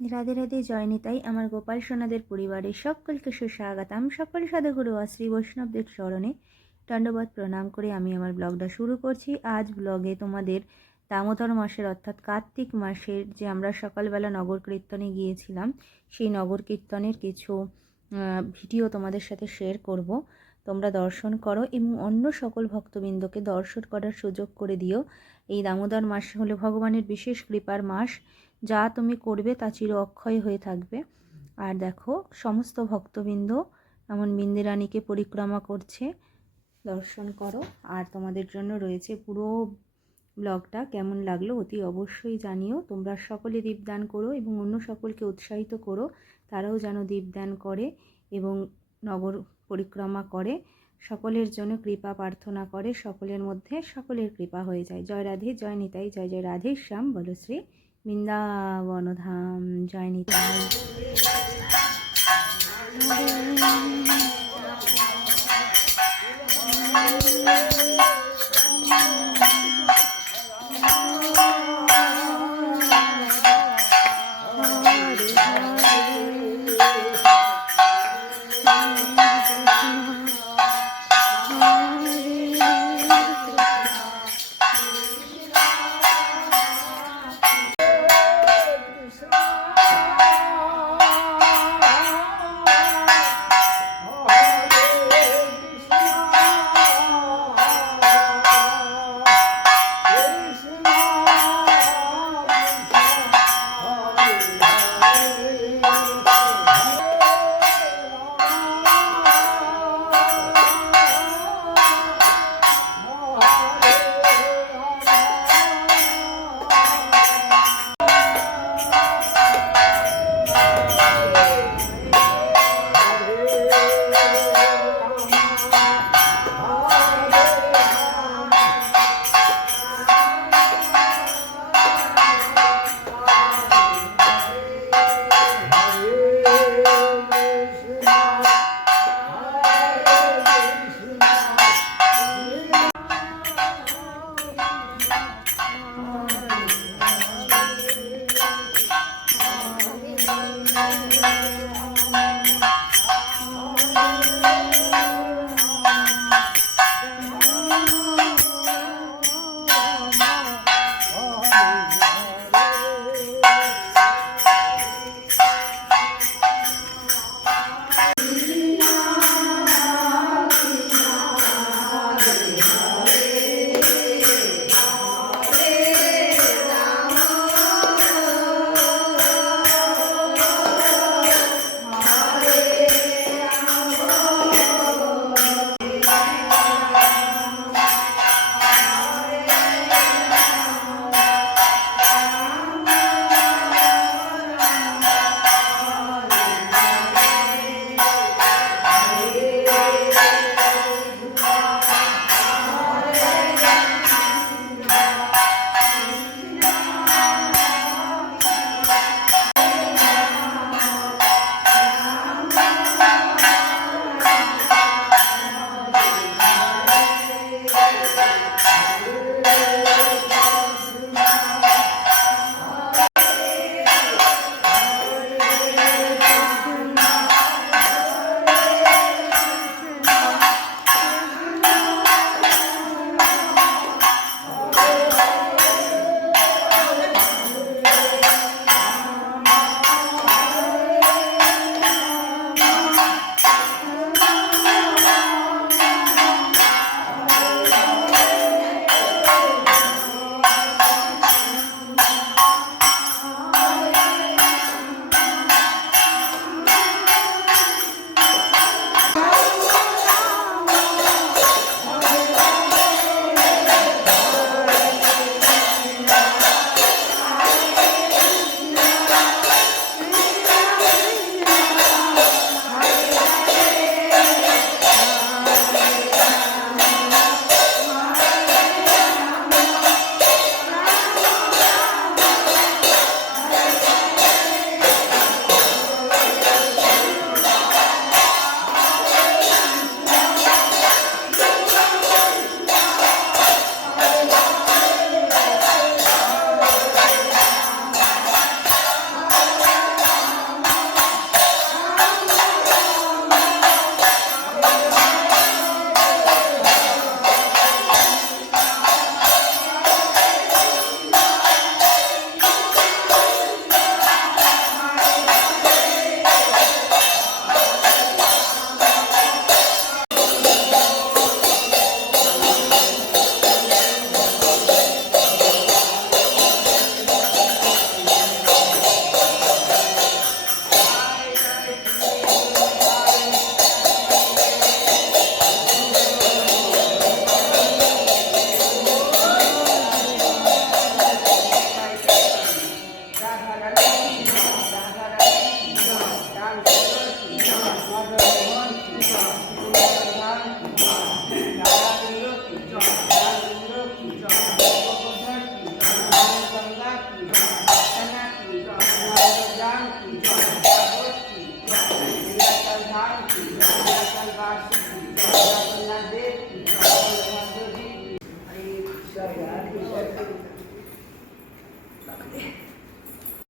রাধে রাধে জয়নিতাই আমার গোপাল সোনাদের পরিবারের সকলকে সুস্বাগতম। সকল সাধুগুরু শ্রী বৈষ্ণবদের চরণে দণ্ডবত প্রণাম করে আমি আমার ব্লগটা শুরু করছি। আজ ব্লগে তোমাদের দামোদর মাসের অর্থাৎ কার্তিক মাসের যে আমরা সকালবেলা নগর কীর্তনে গিয়েছিলাম, সেই নগর কীর্তনের কিছু ভিডিও তোমাদের সাথে শেয়ার করব। তোমরা দর্শন করো এবং অন্য সকল ভক্তবৃন্দকে দর্শন করার সুযোগ করে দিও। এই দামোদর মাস হলো ভগবানের বিশেষ কৃপার মাস। যা তুমি করবে তা চির অক্ষয় হয়ে থাকবে। আর দেখো, সমস্ত ভক্তবৃন্দ এমন বিন্দিরানীকে পরিক্রমা করছে। দর্শন করো। আর তোমাদের জন্য রয়েছে পুরো ব্লগটা। কেমন লাগল অতি অবশ্যই জানিও। তোমরা সকলে দীপদান করো এবং অন্য সকলকে উৎসাহিত করো। তারাও যেন দীপদান করে এবং নগর পরিক্রমা করে। সকলের জন্য কৃপা প্রার্থনা করে। সকলের মধ্যে সকলের কৃপা হয়ে যায়। জয় রাধে, জয় নিতাই, জয় জয় রাধে, শ্যাম, বলো শ্রী। বৃন্দাবনধাম জয় নিতাই Thank you.